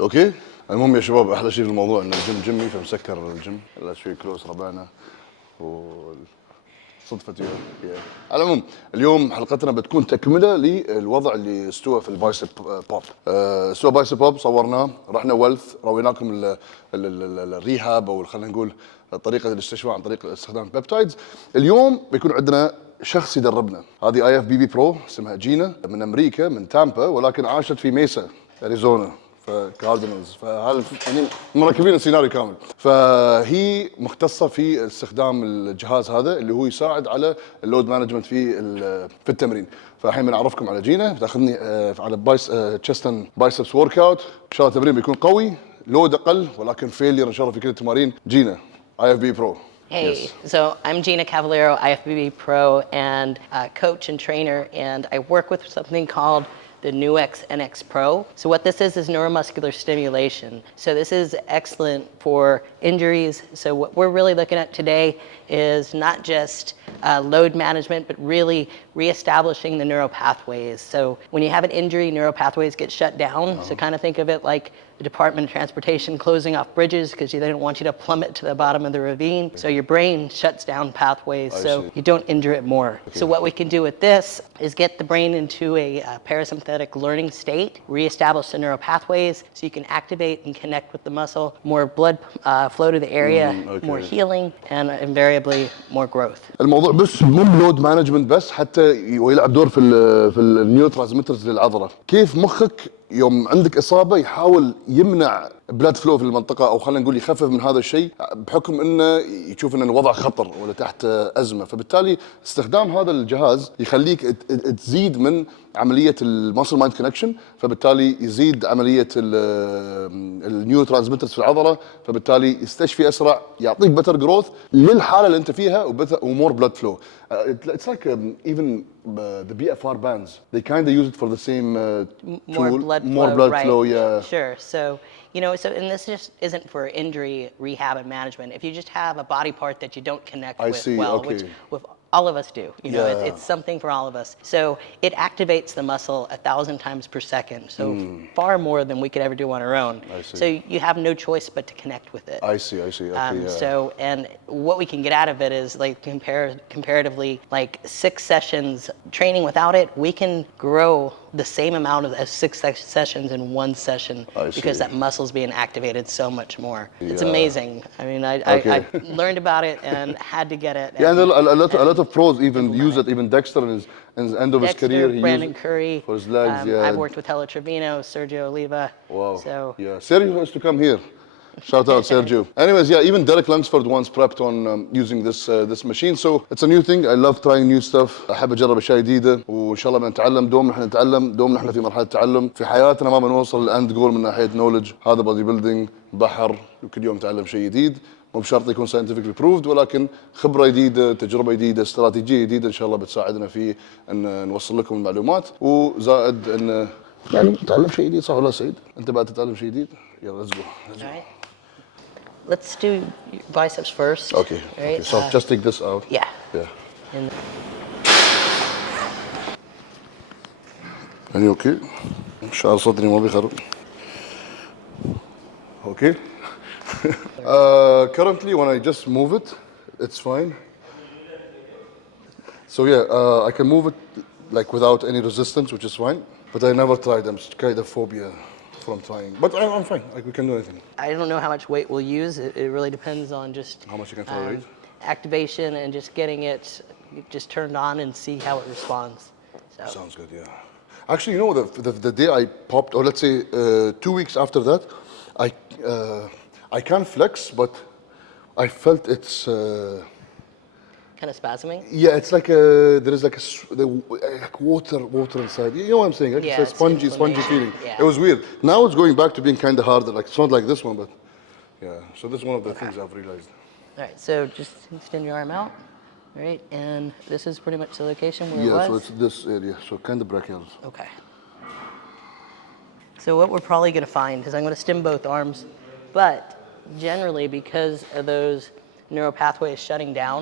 اوكي. المهم يا شباب، احلى شيء في الموضوع ان الجيم جيمي، فمسكر الجيم لا شوي كلوز ربعنا صدفة يوم. على العموم اليوم حلقتنا بتكون تكمله للوضع اللي استوى في البايسب بوب. استوى بايسب بوب، صورناه، رحنا ويلث، رويناكم الريهاب او خلينا نقول طريقه الاستشفاء عن طريق استخدام البيبتايدز. اليوم بيكون عندنا شخص يدربنا. هذه اي اف بي بي برو، اسمها جينا، من امريكا من تامبا، ولكن عاشت في ميسا اريزونا كاردينالز. فهذا يعني مركبين السيناريو كامل. فهي مختصه في استخدام الجهاز هذا اللي هو يساعد على اللود مانجمنت في التمرين. فالحين بنعرفكم على جينا، بتاخذني على تشيست بايسبس ورك اوت. ان شاء الله التمرين بيكون قوي، لود اقل ولكن فيلير ان شاء الله في كل التمارين. جينا اي اف بي برو. Hey, yes. So I'm Gina Cavaliero, IFBB Pro and coach and trainer, and I work with something called the NUX NX Pro. So what this is neuromuscular stimulation. So this is excellent for injuries. So what we're really looking at today is not just load management, but really reestablishing the neural pathways. So when you have an injury, neural pathways get shut down. So kind of think of it like the Department of Transportation closing off bridges because they don't want you to plummet to the bottom of the ravine. So your brain shuts down pathways so you don't injure it more. Okay. So what we can do with this is get the brain into a parasympathetic learning state, reestablish the neural pathways so you can activate and connect with the muscle, more blood flow to the area, more healing, and invariably more growth. الموضوع بس مو لود مانجمنت بس، حتى يلعب دور في النيورو ترانسميترز للعضله. كيف مخك يوم عندك اصابه يحاول يمنع بلاد فلو في المنطقه، او خلينا نقول يخفف من هذا الشيء بحكم انه يشوف ان الوضع خطر ولا تحت ازمه. فبالتالي استخدام هذا الجهاز يخليك تزيد من عمليه الماسل مايند كونكشن، فبالتالي يزيد عمليه النيورو ترانسميترز في العضله، فبالتالي يستشفي اسرع، يعطيك بتر جروث للحاله اللي انت فيها ومور بلاد فلو. It's like even the BFR bands. They kind of use it for the same more tool. blood flow, more blood right. flow, yeah. Sure. So, and this just isn't for injury rehab and management. If you just have a body part that you don't connect with well, which with all of us do, it's something for all of us. So it activates the muscle 1,000 times per second. So far more than we could ever do on our own. So you have no choice but to connect with it. I see. Okay, So, and what we can get out of it is like comparatively, like 6 sessions training without it, we can grow the same amount as 6 sessions in 1 session because that muscle's being activated so much more. It's amazing. I mean, I learned about it and had to get it. Yeah, and a lot of pros even use it. Even Dexter in the end of his career, he Brandon used Curry, for his legs. I've worked with Hella Trevino, Sergio Oliva. Wow. So Sergio has to come here. Shout out Sergio. Anyways, even Derek Langsford once prepped on using this machine, so it's a new thing. I love trying new stuff. احب اجرب اشياء جديده، وان شاء الله بنتعلم. دوم نحن نتعلم، دوم نحن في مرحله تعلم في حياتنا، ما بنوصل الاند جول من ناحيه نولج. هذا بودي بيلدينج بحر، وكل يوم نتعلم شيء جديد. مو بشرط يكون scientifically proved، ولكن خبره جديده، تجربه جديده، استراتيجيه جديده ان شاء الله بتساعدنا في ان نوصل لكم المعلومات، وزائد ان يعني نتعلم شيء جديد. صح ولا سعيد؟ انت بعد تتعلم شيء جديد؟ يلا let's go. Let's do biceps first. Okay. Right? So just take this out. Yeah. يعني اوكي. شعر صدري ما بيخرب. Okay. Currently when I just move it, it's fine. So I can move it like without any resistance, which is fine. But I never tried. I'm kind of phobia from trying. But I'm fine. We can do anything. I don't know how much weight we'll use. It really depends on just how much you can tolerate. Activation and just getting it just turned on and see how it responds. So. Sounds good. Yeah. Actually, the day I popped, or let's say 2 weeks after that, I can flex, but I felt it's kind of spasming. Yeah, it's like there is like water inside. You know what I'm saying? Like it's a spongy feeling. Yeah. It was weird. Now it's going back to being kind of harder. Like it's not like this one, but so this is one of the things I've realized. All right, so just extend your arm out. All right, and this is pretty much the location where it was? Yeah, so it's this area, so kind of brachials. Okay. So what we're probably going to find is I'm going to stim both arms, but generally because of those neural pathways shutting down,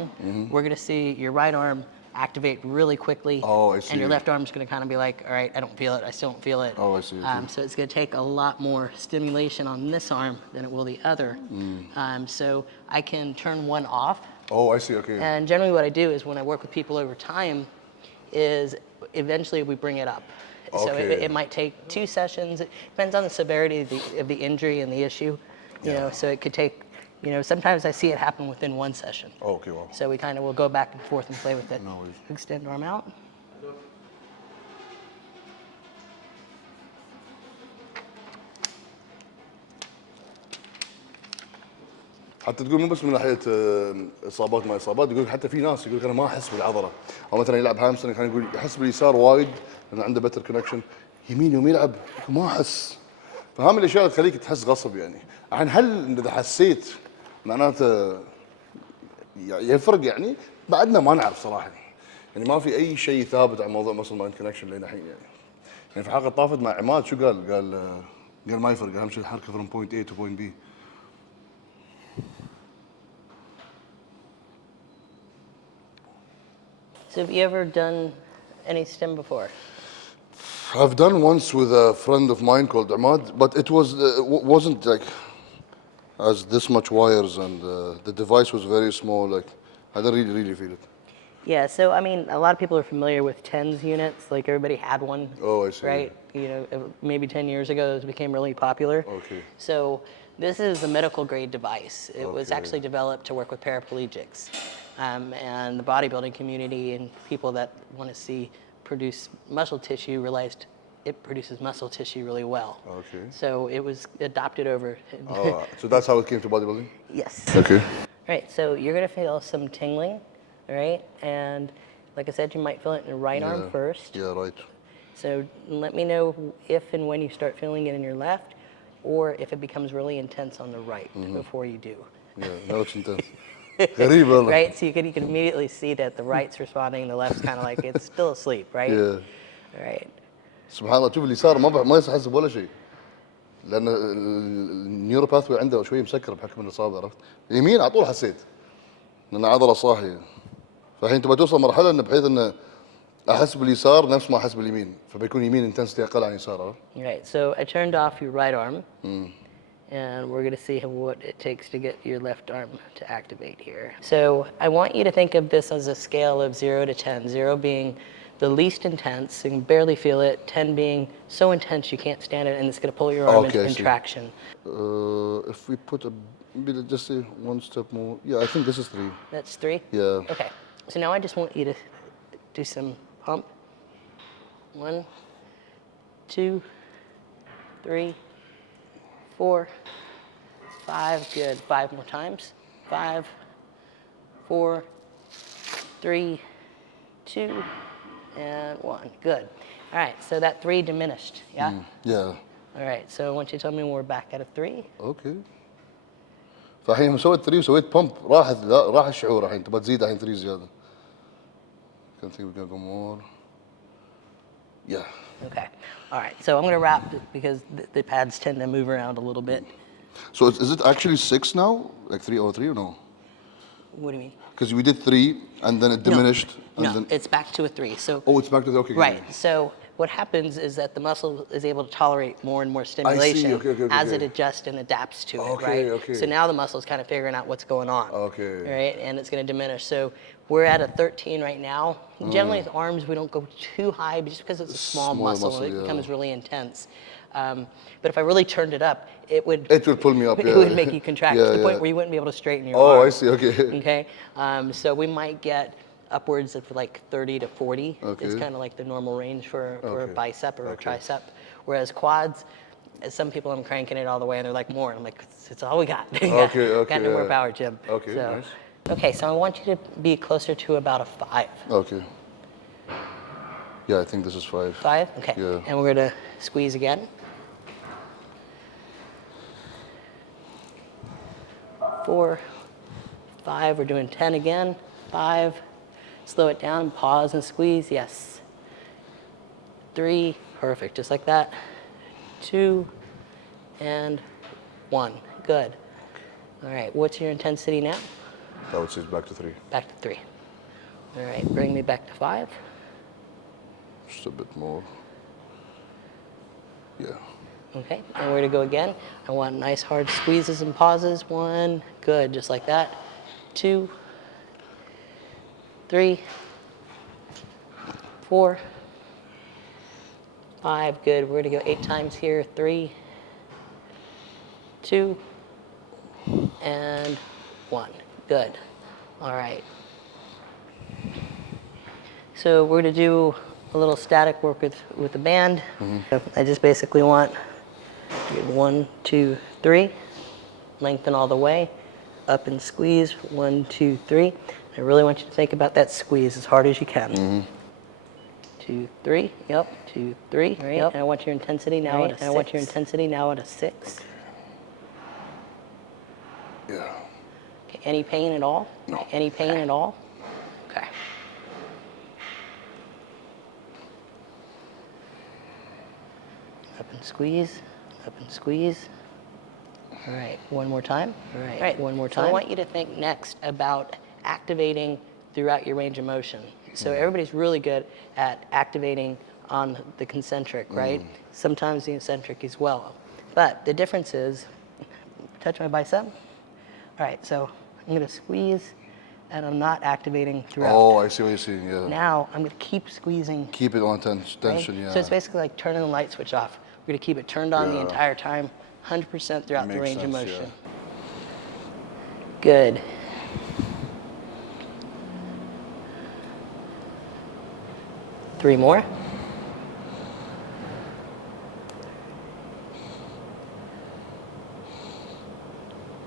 we're going to see your right arm activate really quickly. Oh, I see. And your left arm's going to kind of be like, all right, I don't feel it. I still don't feel it. Oh, I see. So it's going to take a lot more stimulation on this arm than it will the other. So I can turn one off. Oh, I see. Okay. And generally what I do is when I work with people over time is eventually we bring it up. So Okay. it might take 2 sessions. It depends on the severity of the injury and the issue. You know, so it could take, you know, sometimes I see it happen within 1 session. Oh, okay, well. So we kind of will go back and forth and play with it. No worries. Extend arm out. حتى تقول مو بس من ناحيه اصابات ما اصابات، يقول حتى في ناس يقول لك انا ما احس بالعضله، او مثلا يلعب هامسترنج كان يقول يحس باليسار وايد لان عنده بتر كونكشن، يمين يوم يلعب يقول ما احس. فهم الاشياء اللي تخليك تحس غصب يعني. الحين هل اذا حسيت معناته يفرق يعني؟ بعدنا ما نعرف صراحه. يعني ما في اي شيء ثابت عن موضوع مسل مايند كونكشن لين الحين يعني. يعني في الحلقه طافت مع عماد شو قال؟ قال ما يفرق، اهم شيء الحركه from point A to point B. So have you ever done any stim before? I've done once with a friend of mine called Ahmad, but it wasn't like as this much wires, and the device was very small. Like I didn't really feel it. Yeah, so I mean, a lot of people are familiar with TENS units. Like everybody had one. Oh, I see. Right? You know, maybe 10 years ago, those became really popular. Okay. So this is a medical grade device. It was Okay. actually developed to work with paraplegics. And the bodybuilding community and people that want to see produce muscle tissue realized it produces muscle tissue really well. Okay. So it was adopted over. Oh, so that's how it came to bodybuilding? Yes. Okay. Right, so you're gonna feel some tingling, all right? And like I said, you might feel it in your right arm first. Yeah, right. So let me know if and when you start feeling it in your left, or if it becomes really intense on the right before you do. Yeah, no, it's intense. غريب والله. Right, so you can immediately see that the right's responding, the left's kind of like it's still asleep, right? Yeah. All right. سبحان الله، تشوف اليسار ما يحس بولا شيء. لان النيورو باثوي عنده شويه مسكر بحكم الاصابه، عرفت؟ اليمين على طول حسيت لان عضله صاحيه. فالحين تبغى توصل مرحله انه بحيث انه احس باليسار نفس ما احس باليمين، فبيكون يمين انتنسيتي اقل عن يسار، عرفت؟ Right, so I turned off your right arm, and we're gonna see what it takes to get your left arm to activate here. So I want you to think of this as a scale of 0 to 10, 0 being the least intense, you can barely feel it, 10 being so intense you can't stand it, and it's gonna pull your arm into contraction. If we put a bit, just say one step more. Yeah, I think this is 3. That's 3? Yeah. Okay, so now I just want you to do some pump. 1, 2, 3, 4, 5, good. 5 more times. 5, 4, 3, 2, and 1. Good. All right, so that 3 diminished, yeah? Yeah. All right, so I want you to tell me when we're back at a 3. اوكي. فالحين لما سويت 3 وسويت بامب راح الشعور الحين تبغى تزيد الحين 3 زياده. Can think we can go more. Yeah. Okay. All right, so I'm going to wrap because the pads tend to move around a little bit. So is it actually 6 now? Like 303 or no? What do you mean? Because we did 3 and then it diminished. And No, then, it's back to a 3. So oh, it's back to the, okay. right. So what happens is that the muscle is able to tolerate more and more stimulation Okay, as it adjusts and adapts to it, Okay, right? okay. So now the muscle is kind of figuring out what's going on. Okay. Right, and it's going to diminish. So we're at a 13 right now. Generally with arms, we don't go too high just because it's a small muscle and it becomes really intense. But if I really turned it up, it would pull me up. it Yeah. would make you contract to the point where you wouldn't be able to straighten your Oh, arm. I see. Okay. Okay, so we might get upwards of like 30 to 40. Okay. It's kind of like the normal range for a Okay. bicep or a Okay. tricep. Whereas quads, as some people I'm cranking it all the way and they're like more. I'm like, it's all we got. Okay, Got no more yeah. power, Jim. Okay, So, nice. okay, so I want you to be closer to about a 5. Okay. Yeah, I think this is 5. 5? Okay. Yeah. And we're gonna squeeze again. 4, 5, we're doing 10 again. 5, slow it down, pause and squeeze, yes. 3, perfect, just like that. 2, and 1, good. All right, what's your intensity now? I would say it's back to 3. Back to 3. All right, bring me back to 5. Just a bit more. Yeah. Okay, and where to go again? I want nice hard squeezes and pauses. 1, good, just like that. 2, 3, 4, 5, good. We're gonna go 8 times here. 3, 2, and 1, good. All right. So we're gonna do a little static work with the band. So I just basically want 1, 2, 3, lengthen all the way, up and squeeze, 1, 2, 3. I really want you to think about that squeeze as hard as you can. 2, 3, yep, 2, 3, right? Yep. And I want your intensity now at a 6. And I want your intensity now at a 6. Yeah. Okay, any pain at all? No. Any pain at all? Okay. Up and squeeze, up and squeeze. All right, one more time. All right, one more time. So I want you to think next about activating throughout your range of motion. So everybody's really good at activating on the concentric, right? Sometimes the eccentric as well. But the difference is, touch my bicep. All right, so I'm gonna squeeze and I'm not activating throughout. Oh, I see what you're saying, yeah. Now I'm gonna keep squeezing. Keep it on tension, Right? yeah. So it's basically like turning the light switch off. We're gonna keep it turned on the entire time, 100% throughout the Makes range of sense, motion. yeah. Good. Three more.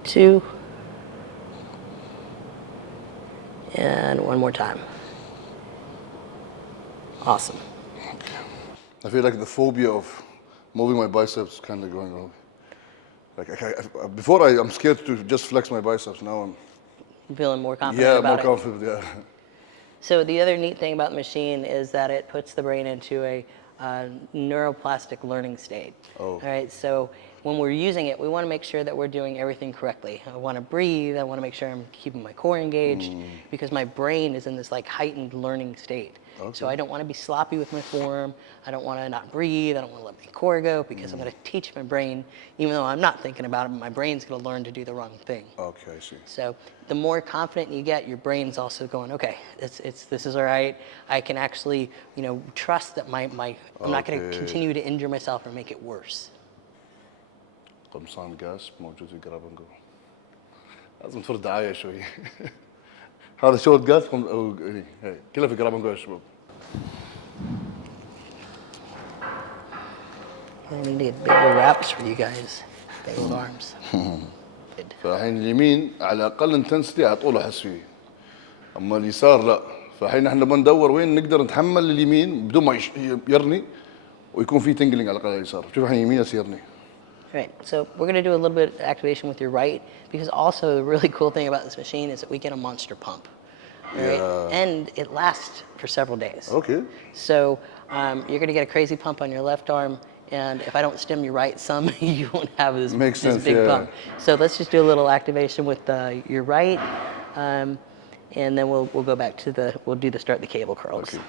Two. And one more time. Awesome. I feel like the phobia of moving my biceps is kind of going on. Like before, I'm scared to just flex my biceps. Now I'm feeling more confident about it. more confident. Yeah. So the other neat thing about the machine is that it puts the brain into a neuroplastic learning state. Oh. All right, so when we're using it, we want to make sure that we're doing everything correctly. I want to breathe. I want to make sure I'm keeping my core engaged because my brain is in this like heightened learning state. Okay. So I don't want to be sloppy with my form. I don't want to not breathe. I don't want to let my core go because I'm going to teach my brain, even though I'm not thinking about it, my brain's going to learn to do the wrong thing. Okay, I see. So the more confident you get, your brain's also going, okay, this is all right. I can actually, trust that I'm not going to continue to injure myself or make it worse. قمصان جاس موجود في جرابنجو. لازم تفرض دعاية شوي. هذا شورت جاس كله في جرابنجو يا شباب. I need to get bigger wraps for you guys. Big old arms. فالحين اليمين على اقل انتنسيتي على طول احس فيه. اما اليسار لا. فالحين احنا بندور وين نقدر نتحمل اليمين بدون ما يرني ويكون في تنجلينج على الاقل اليسار. شوف الحين يمين يرني. Right, so we're going to do a little bit of activation with your right because also the really cool thing about this machine is that we get a monster pump. Right? Yeah. And it lasts for several days. Okay. So you're going to get a crazy pump on your left arm, and if I don't stim your right some, you won't have this big pump. So let's just do a little activation with your right, and then we'll go back to we'll do the start the cable curls. Okay.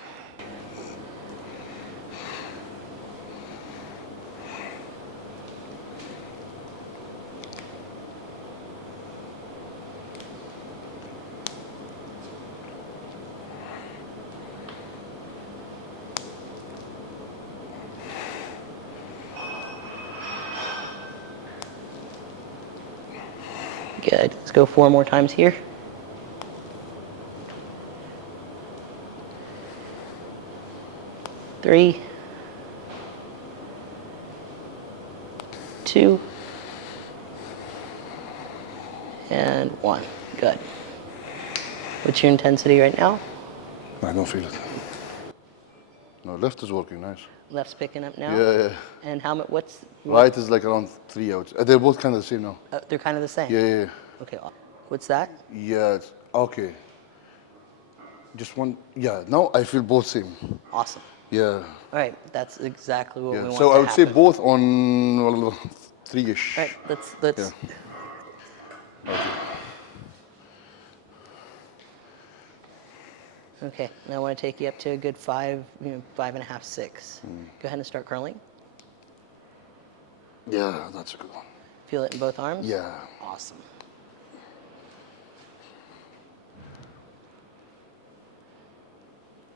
Good. Let's go 4 more times here. Three, 2, and 1. Good. What's your intensity right now? I don't feel it. No, left is working nice. Left's picking up now? Yeah. And what's... Right is like around 3 out. They're both kind of the same now. They're kind of the same? Yeah. Okay, what's that? Yeah, okay. Just one, now I feel both same. Awesome. Yeah. All right, that's exactly what we want So to I would say happen. both on 3-ish. All right, let's... Yeah. Okay. Okay, now I want to take you up to a good 5, 5.5, 6. Go ahead and start curling. Yeah, that's a good one. Feel it in both arms? Yeah. Awesome.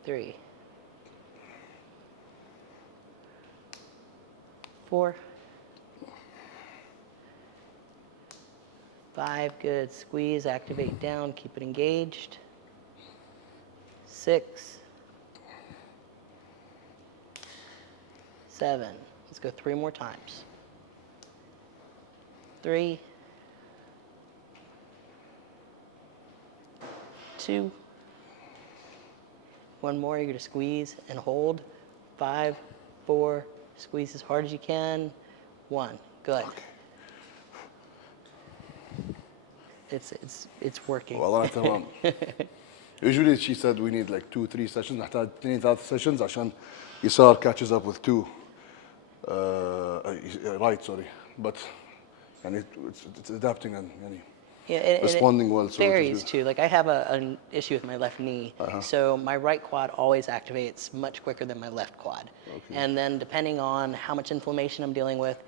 Three. 4. 5, good. Squeeze, activate down, keep it engaged. 6. 7. Let's go 3 more times. 3. 2. 1 more, you're gonna squeeze and hold. 5, 4, squeeze as hard as you can. 1, good. Okay. It's working. والله تمام. Usually she said we need like 2-3 sessions. نحتاج 2-3 sessions عشان يسار catches up with 2. Right, sorry. But يعني it's adapting and يعني Yeah, and responding well. it So it is varies good. too. Like I have an issue with my left knee, so my right quad always activates much quicker than my left quad. Okay. And then depending on how much inflammation I'm dealing with,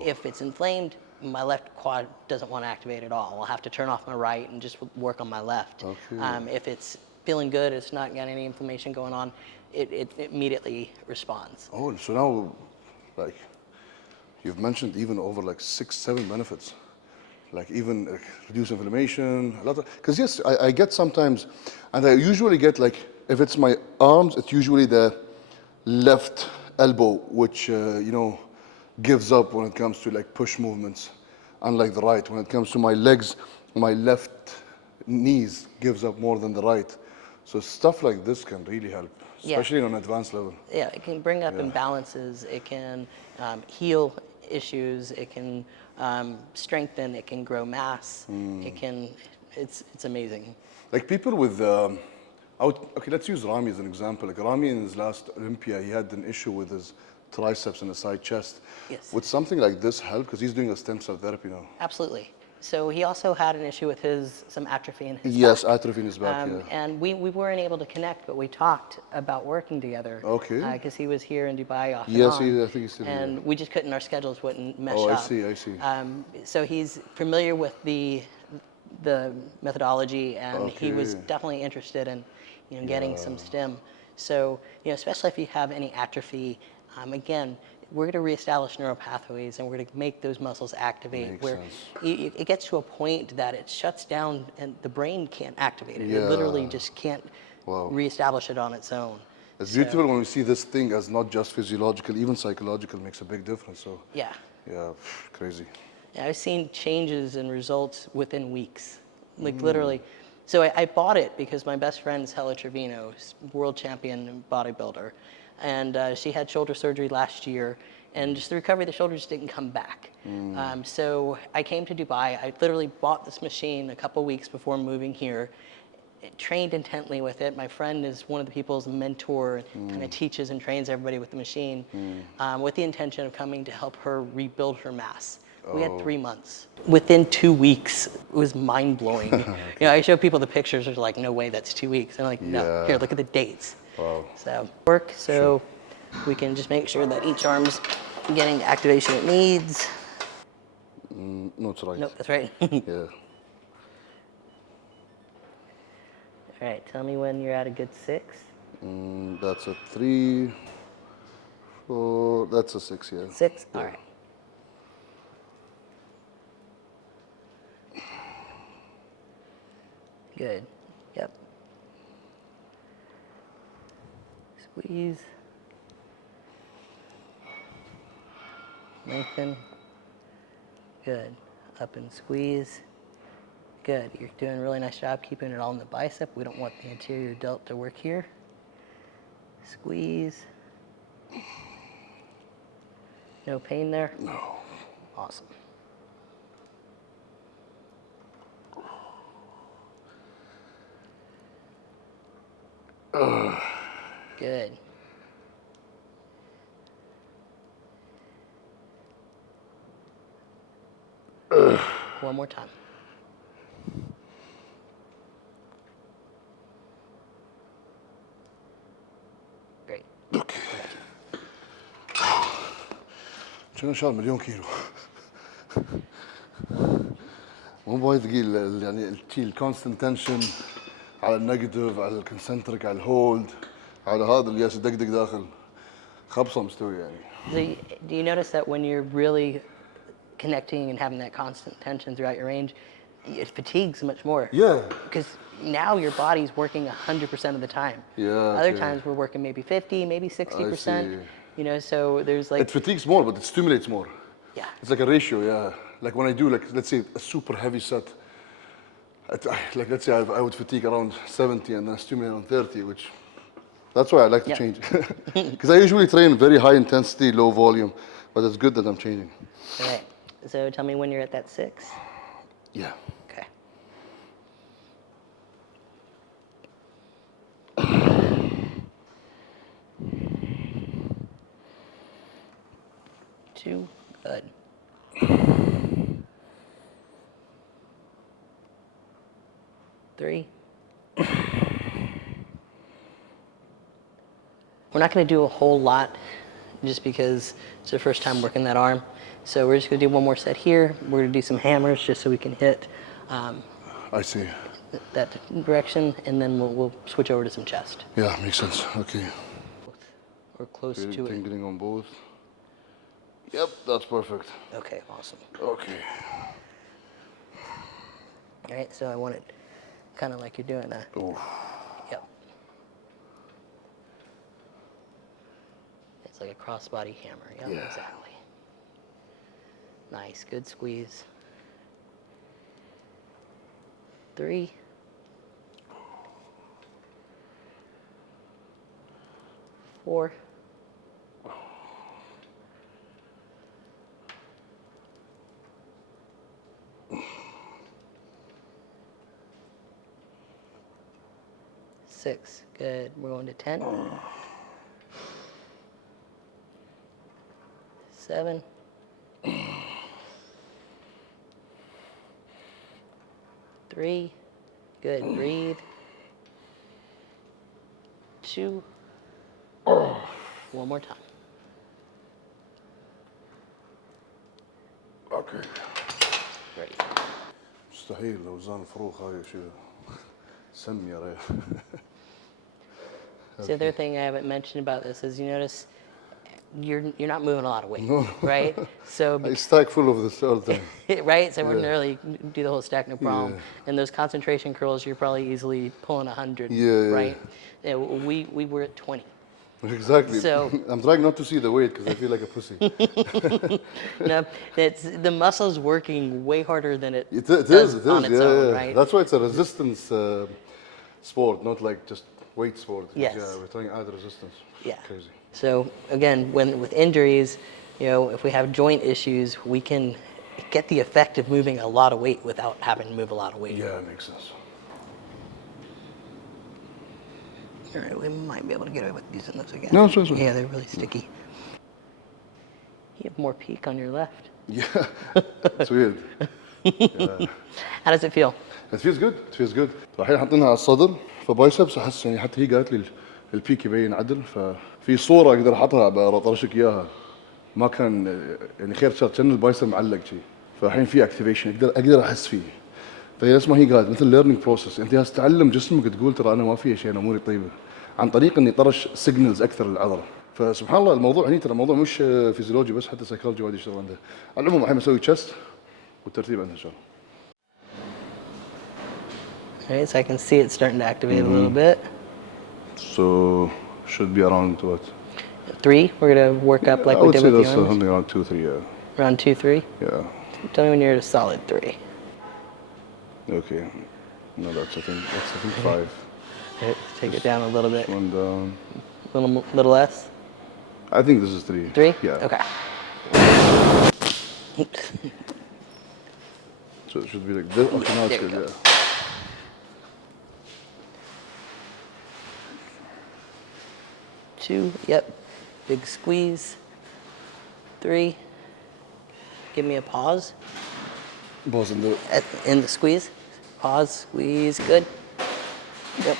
if it's inflamed, my left quad doesn't want to activate at all. I'll have to turn off my right and just work on my left. Okay. If it's feeling good, it's not got any inflammation going on, it immediately responds. Oh, so now, like, you've mentioned even over like 6-7 benefits. Like even reduce inflammation, a lot of, because yes, I get sometimes, and I usually get like, if it's my arms, it's usually the left elbow, which, gives up when it comes to like push movements, unlike the right. When it comes to my legs, my left knees gives up more than the right. So stuff like this can really help, Yeah. especially on an advanced level. Yeah, it can bring up imbalances. It can heal issues. It can strengthen. It can grow mass. It can. It's amazing. Like people with, okay, let's use Rami as an example. Like Rami in his last Olympia, he had an issue with his triceps and his side chest. Yes. Would something like this help? Because he's doing a stem cell therapy now. Absolutely. So he also had an issue with some atrophy in his Yes, back. atrophy in his back, yeah. And we weren't able to connect, but we talked about working together. Okay. Because he was here in Dubai off Yes, and on. I think he's still here. And we just couldn't, our schedules wouldn't mesh Oh, up. I see. So he's familiar with the methodology, and he was Okay. definitely interested in getting some stem. So especially if you have any atrophy, again, we're going to reestablish neural pathways, and we're going to make those muscles activate. Makes where sense. it gets to a point that it shuts down, and the brain can't activate it. Yeah. It literally just can't Wow. reestablish it on its own. It's So, beautiful when we see this thing as not just physiological, even psychological makes a big difference. So, Yeah. yeah, crazy. Yeah, I've seen changes in results within weeks, like literally. So I bought it because my best friend is Hella Trevino, world champion bodybuilder, and she had shoulder surgery last year, and just the recovery of the shoulder just didn't come back. So I came to Dubai. I literally bought this machine a couple weeks before moving here. Trained intently with it. My friend is one of the people's mentor, kind of teaches and trains everybody with the machine, with the intention of coming to help her rebuild her mass. We had 3 months. Within 2 weeks, it was mind blowing. I show people the pictures. They're like, "No way, that's 2 weeks." And I'm like, "No, Yeah. here, look at the dates." Wow. So we can just make sure that each arm's getting the activation it needs. No, it's right. Nope, that's right. Yeah. All right, tell me when you're at a good 6. That's a 3, 4, that's a 6, yeah. 6? Yeah. All right. Good. Yep. Squeeze. Lengthen. Good. Up and squeeze. Good. You're doing a really nice job keeping it all in the bicep. We don't want the anterior delt to work here. Squeeze. No pain there? No. Awesome. Good. One more time. شنو شال مليون كيلو. مو وايد ثقيل يعني الكونستنت تنشن على النيجاتيف على الكونسنتريك على الهولد على هذا اللي يدق داخل خبصه مستوي يعني. Do you notice that when you're really connecting and having that constant tension throughout your range, it fatigues much more? Yeah. Because now your body's working 100% of the time. Yeah, Other okay. times we're working maybe 50, maybe 60%. see. You know, so there's like It fatigues more, but it stimulates more. yeah. It's like a ratio, yeah. Like when I do, like let's say a super heavy set, like let's say I would fatigue around 70 and then stimulate on 30, which that's why I like to Yeah. change. Because I usually train very high intensity, low volume, but it's good that I'm changing. All right. So tell me when you're at that 6. Yeah. Okay. Two, good. Three. We're not going to do a whole lot just because it's the first time working that arm. So we're just going to do one more set here. We're going to do some hammers just so we can hit I see. that direction, and then we'll switch over to some chest. Yeah, makes sense. Okay. We're close Really to it. tingling on both. Yep, that's perfect. Okay, awesome. Okay. All right, so I want it kind of like you're doing that. Oh. Yep. It's like a crossbody hammer. Yep, Yeah. exactly. Nice, good squeeze. 3. 4. 6. Good. We're going to 10. 7. 3. Good. Breathe. 2. One more time. اوكي. Ready. مستحيل اوزان الفروخ هاي شيء سم يا ريت. So the other thing I haven't mentioned about this is you notice you're not moving a lot of weight, No. right? So I stack full of this all the time. right, so Yeah. ordinarily you do the whole stack no problem. Yeah. And those concentration curls, you're probably easily pulling 100, Yeah. right? Yeah, we were at 20. Exactly. So- I'm trying not to see the weight because I feel like a pussy. No, it's the muscle's working way harder than it It does is, on its yeah, own, yeah. right? That's why it's a resistance sport, not like just weight sport. Yes. Yeah, we're trying to add resistance. Yeah. Crazy. So again, when with injuries, you know, if we have joint issues, we can get the effect of moving a lot of weight without having to move a lot of weight. Yeah, it makes sense. All right, we might be able to get away with using those again. No, sure. Yeah, they're really sticky. You have more peak on your left. Yeah, it's weird. Yeah. How does it feel? It feels good. It feels good. الحين حاطينها على الصدر فبايسبس احس يعني حتى هي قالت لي البيك يبين عدل ففي صوره اقدر احطها بطرشك اياها ما كان يعني خير شر كان البايسب معلق شي فالحين في اكتيفيشن اقدر احس فيه فهي نفس ما هي قالت مثل ليرنينج بروسس انت هسه تعلم جسمك تقول ترى انا ما فيها شيء انا اموري طيبه عن طريق اني طرش سيجنالز اكثر للعضله فسبحان الله الموضوع هني ترى الموضوع مش فيزيولوجي بس حتى سايكولوجي وايد يشتغل عنده على العموم الحين بسوي تشست والترتيب عندها ان شاء الله. All right, so I can see it starting to activate a little bit. So should be around what? 3, we're gonna work up like I we would did say with the that's arms. something around 2, 3. Yeah. Around 2, 3. Yeah. Tell me when you're at a solid 3. Okay. No, that's I think 5. Okay, take it down a little bit. One down. Little less. I think this is 3. 3. Yeah. Okay. Oops. So it should be like this. Okay, now it's There we good. go. Yeah. 2, yep. Big squeeze. 3. Give me a pause Pause and do it. in the squeeze. Pause, squeeze, good. Yep.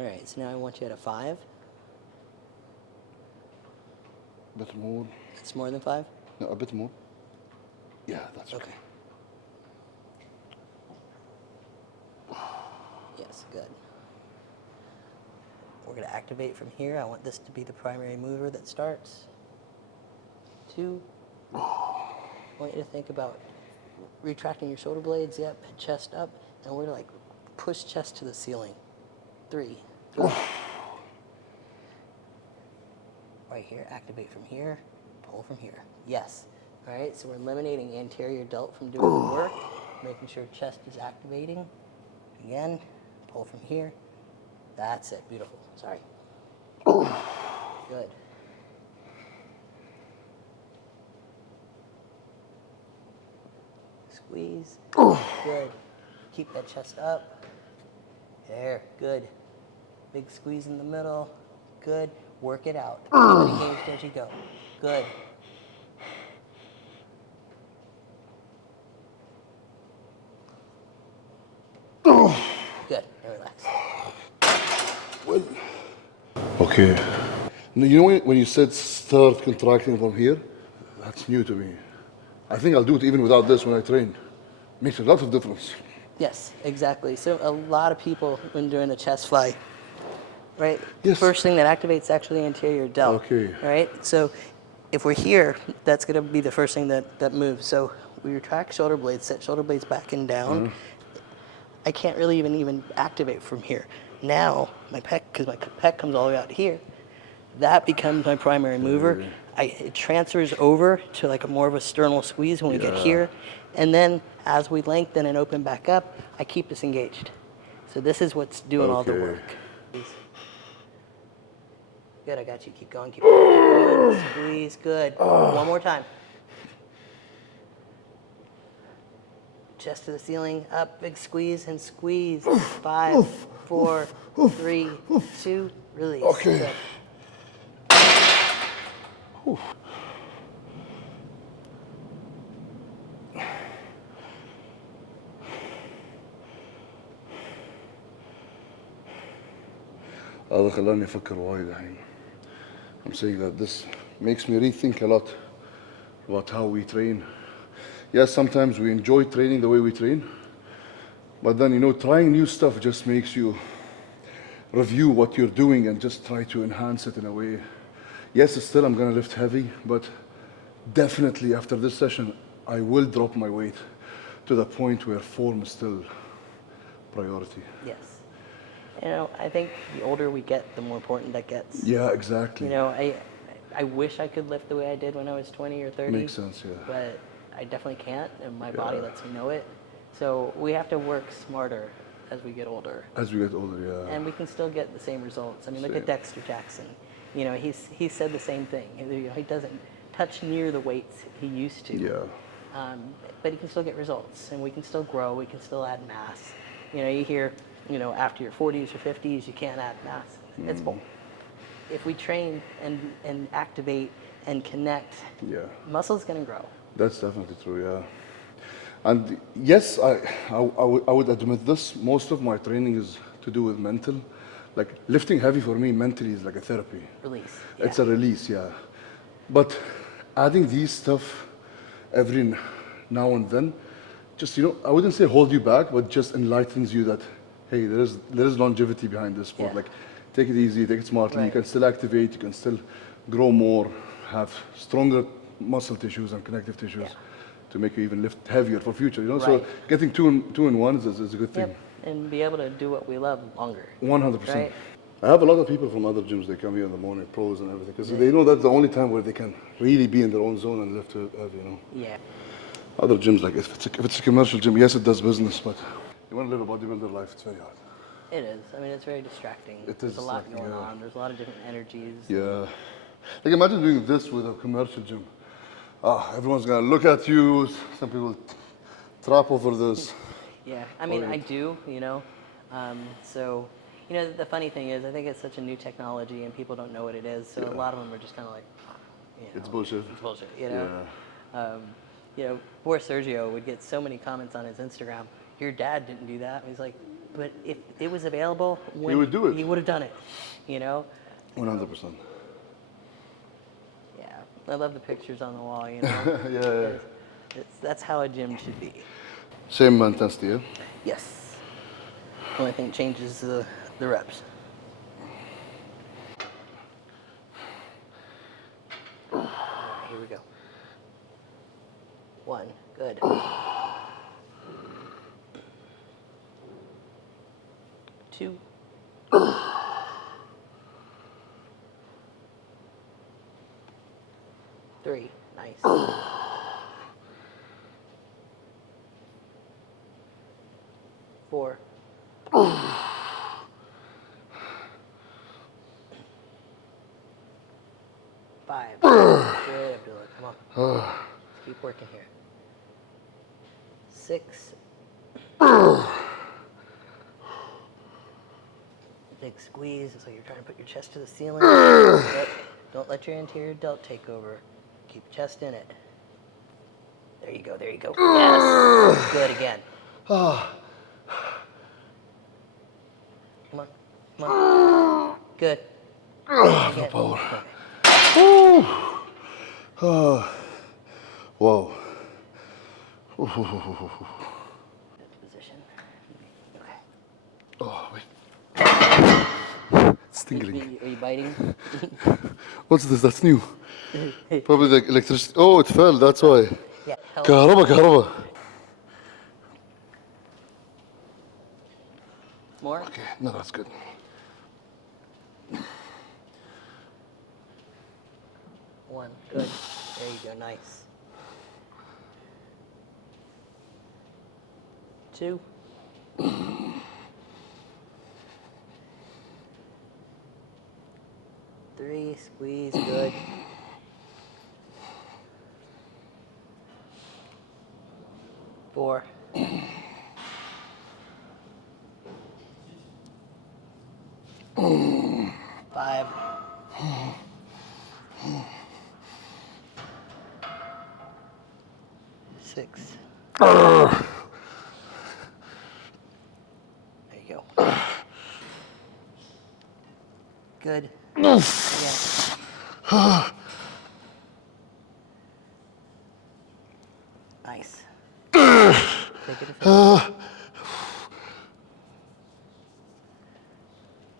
All right, so now I want you at a 5. bit more. It's more than 5? No, a bit more. Yeah, that's okay. Yes, good. We're going to activate from here. I want this to be the primary mover that starts. 2. I want you to think about retracting your shoulder blades, yep, chest up, and we're like push chest to the ceiling. 3. Right here, activate from here, pull from here. Yes. All right, so we're eliminating anterior delt from doing the work, making sure chest is activating. Again, pull from here. That's it, beautiful, sorry. Good. Squeeze, good. Keep that chest up. There, good. Big squeeze in the middle, good. Work it out. Keep it engaged as you go. Good. Good. Now relax. Well, okay. Now, you know when you said start contracting from here, that's new to me. I think I'll do it even without this when I train. Makes a lot of difference. Yes, exactly. So a lot of people, when doing a chest fly, right? Yes. First thing that activates actually anterior delt. Okay. Right? So if we're here, that's going to be the first thing that moves. So we retract shoulder blades, set shoulder blades back and down. I can't really even activate from here. Now, my pec, because my pec comes all the way out here, that becomes my primary mover. It transfers over to like a more of a sternal squeeze when we get here. And then as we lengthen and open back up, I keep this engaged. So this is what's doing all the work. Good, I got you. Keep going, keep going, keep going. Squeeze, good. One more time. Chest to the ceiling, up, big squeeze and squeeze. 5, 4, 3, 2, release. Okay. Good. هذا خلاني أفكر وايد الحين. I'm saying that this makes me rethink a lot about how we train. Yes, sometimes we enjoy training the way we train, but then, trying new stuff just makes you review what you're doing and just try to enhance it in a way. Yes, still I'm gonna lift heavy, but definitely after this session, I will drop my weight to the point where form is still priority. Yes. I think the older we get, the more important that gets. Yeah, exactly. I wish I could lift the way I did when I was 20 or 30. Makes sense, yeah. But I definitely can't, and my body lets me know it. So we have to work smarter as we get older. As we get older, yeah. And we can still get the same results. I mean, look at Dexter Jackson. He said the same thing. He doesn't touch near the weights he used to. Yeah. But he can still get results, and we can still grow. We can still add mass. You hear, after your 40s or 50s, you can't add mass. It's bull. If we train and activate and connect, muscle's going to grow. That's definitely true, yeah. And yes, I would admit this. Most of my training is to do with mental. Like lifting heavy for me mentally is like a therapy. Release. It's a release, yeah. But adding these stuff every now and then, just I wouldn't say hold you back, but just enlightens you that hey, there is longevity behind this sport. Like take it easy, take it smartly. Right. You can still activate, you can still grow more, have stronger muscle tissues and connective tissues to make you even lift heavier for future. So getting two in one is a good thing. Yep. And be able to do what we love longer. 100%. Right? I have a lot of people from other gyms. They come here in the morning, pros and everything, because they know that's the only time where they can really be in their own zone and lift heavy. Yeah. Other gyms, like if it's a commercial gym, yes, it does business, but you want to live a bodybuilder life, it's very hard. It is. I mean, it's very distracting. There's a lot going on. There's a lot of different energies. Yeah. Like imagine doing this with a commercial gym. Everyone's gonna look at you. Some people trap over this. Yeah. I mean, I do. So, the funny thing is, I think it's such a new technology and people don't know what it is. So a lot of them are just kind of like, it's bullshit. It's bullshit. Poor Sergio would get so many comments on his Instagram. Your dad didn't do that. He's like, but if it was available, he would do it. He would have done it. 100%. Yeah. I love the pictures on the wall, you know? Yeah. That's how a gym should be. Same intensity, yeah? Yes. Only thing changes the reps. All right, here we go. 1, good. 2. 3, nice. 4. 5. Good, Abdulla, come on. Let's keep working here. 6. Big squeeze, it's like you're trying to put your chest to the ceiling. Yep. Don't let your anterior delt take over. Keep chest in it. There you go, there you go. Yes, good again. Come on, come on. Good. Again. Power. Okay. Whoa. Position. Okay. Oh, wait. It's tingling. Are you biting? What's this? That's new. Probably the electricity. Oh, it fell. That's why. Yeah. كهرباء. More? Okay, no, that's good. 1, good. There you go, nice. 2. 3, squeeze, good. 4. 5. 6. There you go. Good. Again. Nice. Take it a second.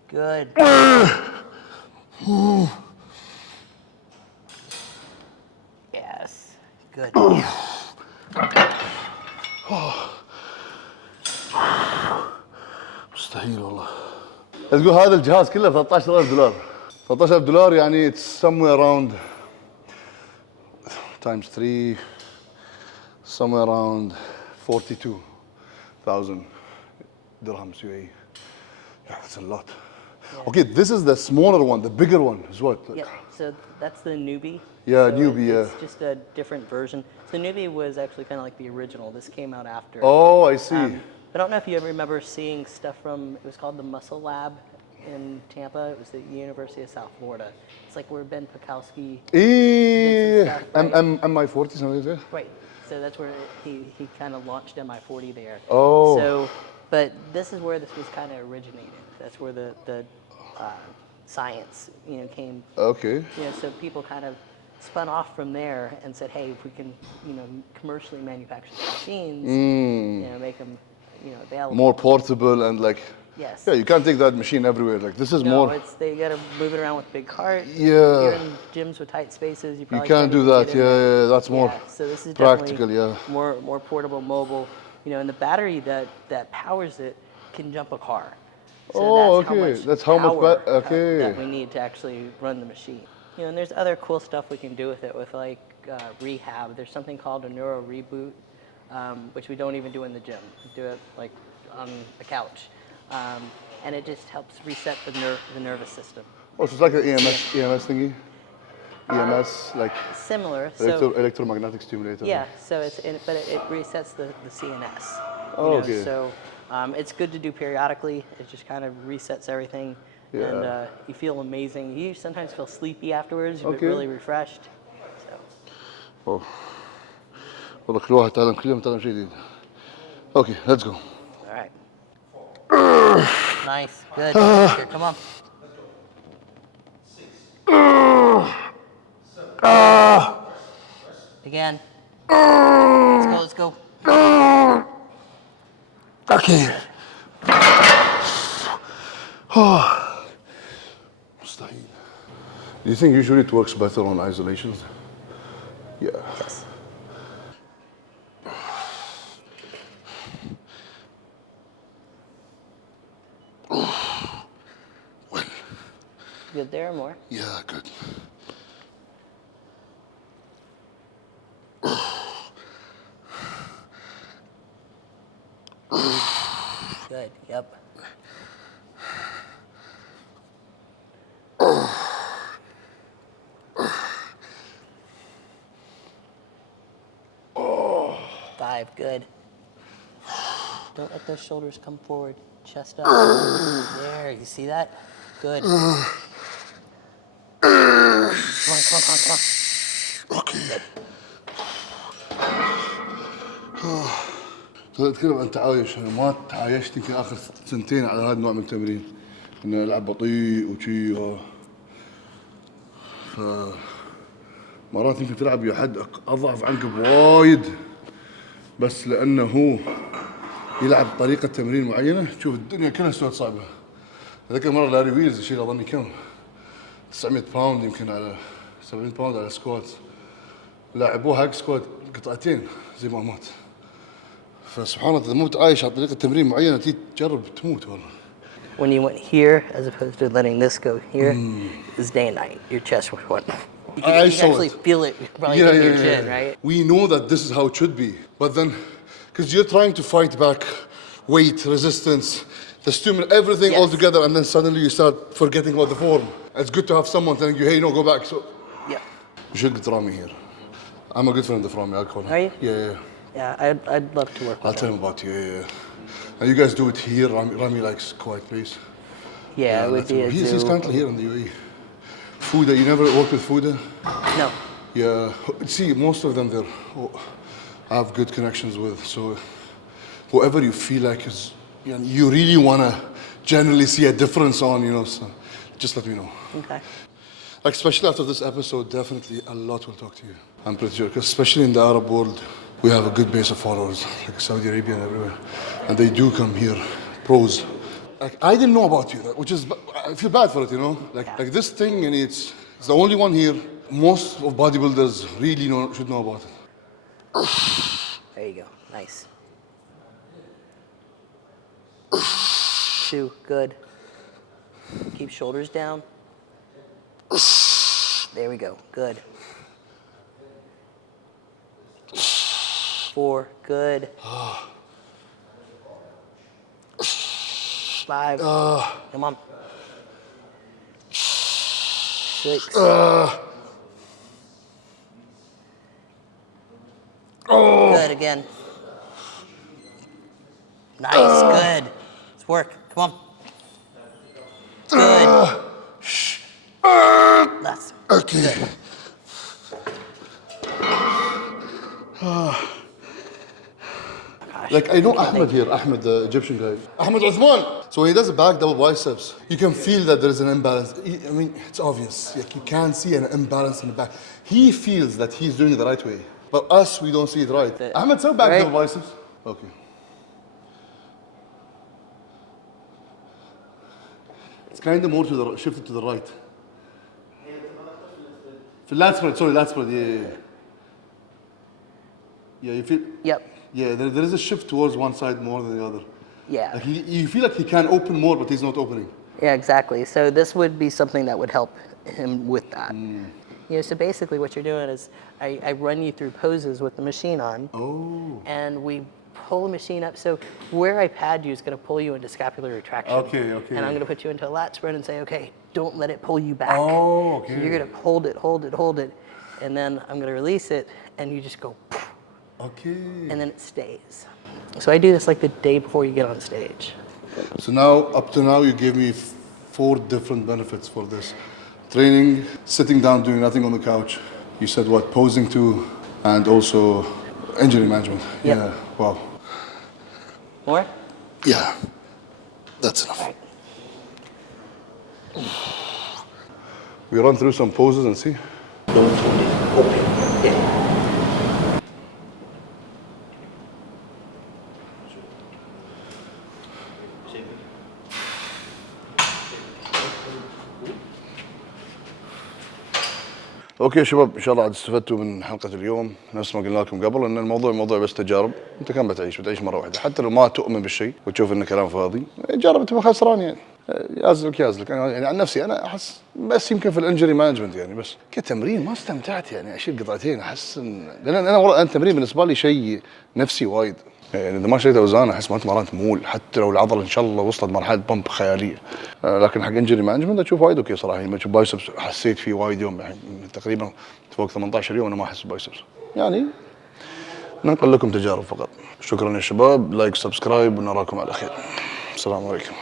Good. Yes. Good. مستحيل والله. تقول هذا الجهاز كله ب $13,000. $13,000 يعني it's somewhere around times 3 somewhere around 42,000 dirhams UAE. Yeah, that's a lot. Yeah. Okay, this is the smaller one. The bigger one is what? Yeah, so that's the newbie. Yeah, So newbie, yeah. It's just a different version. So the newbie was actually kind of like the original. This came out after. Oh, I see. I don't know if you ever remember seeing stuff from, it was called the Muscle Lab in Tampa. It was the University of South Florida. It's like where Ben Pakowski did some stuff, right? MI40 something like that? Right. So that's where he kind of launched MI40 there. Oh. So, but this is where this was kind of originated. That's where the science, came. Okay. So people kind of spun off from there and said, hey, if we can, commercially manufacture these machines, make them, available. More portable and like. Yes. Yeah, you can't take that machine everywhere. Like this is No, more. they got to move it around with big cart. Yeah. You're in gyms with tight spaces. You probably can't do even that. get in Yeah, there. yeah, that's more So this is practical. definitely Yeah. more portable, mobile. And the battery that powers it can jump a car. So Oh, that's okay. How much That's how much power, okay. that we need to actually run the machine. And there's other cool stuff we can do with it, with like rehab. There's something called a neuro reboot, which we don't even do in the gym. We do it like on the couch, and it just helps reset the nervous system. Oh, so it's like an EMS thingy. EMS like Similar. So electromagnetic stimulator. yeah. So but it resets the CNS. Oh, okay. So it's good to do periodically. It just kind of resets everything. Yeah. And you feel amazing. You sometimes feel sleepy afterwards. You Okay. get really refreshed. So. Oh. والله كل واحد تعلم كل يوم تعلم شيء جديد. Okay, let's go. All right. Nice. Good. Here, come on. Again. Let's go. Okay. مستحيل. Do you think usually it works better on isolations? Yeah. Yes. Well. Good there or more? Yeah, good. Good, yep. Five, good. Don't let those shoulders come forward. Chest up. There, you see that? Good. Come on. Okay. تذكر أن تعايش، أنا ما تعايشت يمكن آخر سنتين على هذا النوع من التمرين، إنه ألعب بطيء وشي مرات يمكن تلعب ويا حد أضعف عنك بوايد، بس لأنه هو يلعب طريقة تمرين معينة تشوف الدنيا كلها سوت صعبة. هذيك المرة لاري ويلز يشيل أظني كم 900 باوند يمكن على 700 باوند على سكوات، لاعبوه هاك سكوات قطعتين زي ما مات. فسبحان الله إذا مو عايش على طريقة تمرين معينة تيجي تجرب تموت والله. When you went here, as opposed to letting this go here, is day and night. Your chest was what? You can actually feel it probably in your chin, right? We know that this is how it should be, but then, because you're trying to fight back weight, resistance, the stimulus, everything all together, and then suddenly you start forgetting about the form. It's good to have someone telling you, hey, no, go back. So, Yeah. you should get Rami here. I'm a good friend of Rami, I'll call him. Are you? Yeah. Yeah, I'd love to work with I'll tell him about you, And you guys do it here, Rami likes quiet place. Yeah, it would be a He's currently here in the UAE. Fuda, you never work with Fuda? No. Yeah, see, most of them I have good connections with, so whoever you feel like you really want to generally see a difference on, so just let me know. Okay. Like, especially after this episode, definitely a lot will talk to you. I'm pretty sure, because especially in the Arab world, we have a good base of followers, like Saudi Arabia and everywhere. And they do come here, pros. Like, I didn't know about you, which is, I feel bad for it, Like this thing, and it's the only one here. Most of bodybuilders really should know about it. There you go. Nice. 2, good. Keep shoulders down. There we go. Good. 4, good. 5, come on. 6. Good again. Nice, good. Let's work. Come on. Good. That's Okay. good. Like, I know Ahmed here, Ahmed, the Egyptian guy. Ahmed Uthman. So when he does a back double biceps, you can feel that there is an imbalance. I mean, it's obvious. Like, you can see an imbalance in the back. He feels that he's doing it the right way. But us, we don't see it right. Ahmed, so back double biceps. Okay. It's kind of more shifted to the right. For lat spread, sorry, lat spread, yeah. Yeah, you feel? Yep. Yeah, there is a shift towards one side more than the other. Yeah. Like you feel like he can open more, but he's not opening. Yeah, exactly. So this would be something that would help him with that. So basically what you're doing is I run you through poses with the machine on. Oh. And we pull the machine up. So where I pad you is going to pull you into scapular retraction. Okay. And I'm going to put you into a lat spread and say, okay, don't let it pull you back. Oh, okay. So you're going to hold it. And then I'm going to release it, and you just go, Okay. and then it stays. So I do this like the day before you get on stage. So now, up to now, you gave me 4 different benefits for this. Training, sitting down, doing nothing on the couch. You said what, posing too, and also injury management. Yep. Yeah, wow. More? Yeah, that's enough. Right. We run through some poses and see. Open. Yeah. اوكي شباب، ان شاء الله عاد استفدتوا من حلقه اليوم. نفس ما قلنا لكم قبل ان الموضوع موضوع بس تجارب. انت كم بتعيش مره واحده، حتى لو ما تؤمن بالشيء وتشوف انه كلام فاضي جرب، تبقى خسران يعني. يازلك انا يعني عن نفسي انا احس بس يمكن في الانجري مانجمنت يعني، بس كتمرين ما استمتعت يعني. اشيل قطعتين احس ان لان انا التمرين بالنسبه لي شيء نفسي وايد يعني. اذا ما شريت اوزان احس ما تمرنت مول، حتى لو العضله ان شاء الله وصلت مرحله بمب خياليه. لكن حق انجري مانجمنت اشوف وايد اوكي صراحه. لما اشوف بايسبس حسيت فيه وايد يوم يعني، تقريبا فوق 18 يوم انا ما احس بايسبس يعني. ننقل لكم تجارب فقط. شكرا يا شباب، لايك سبسكرايب ونراكم على خير. السلام عليكم.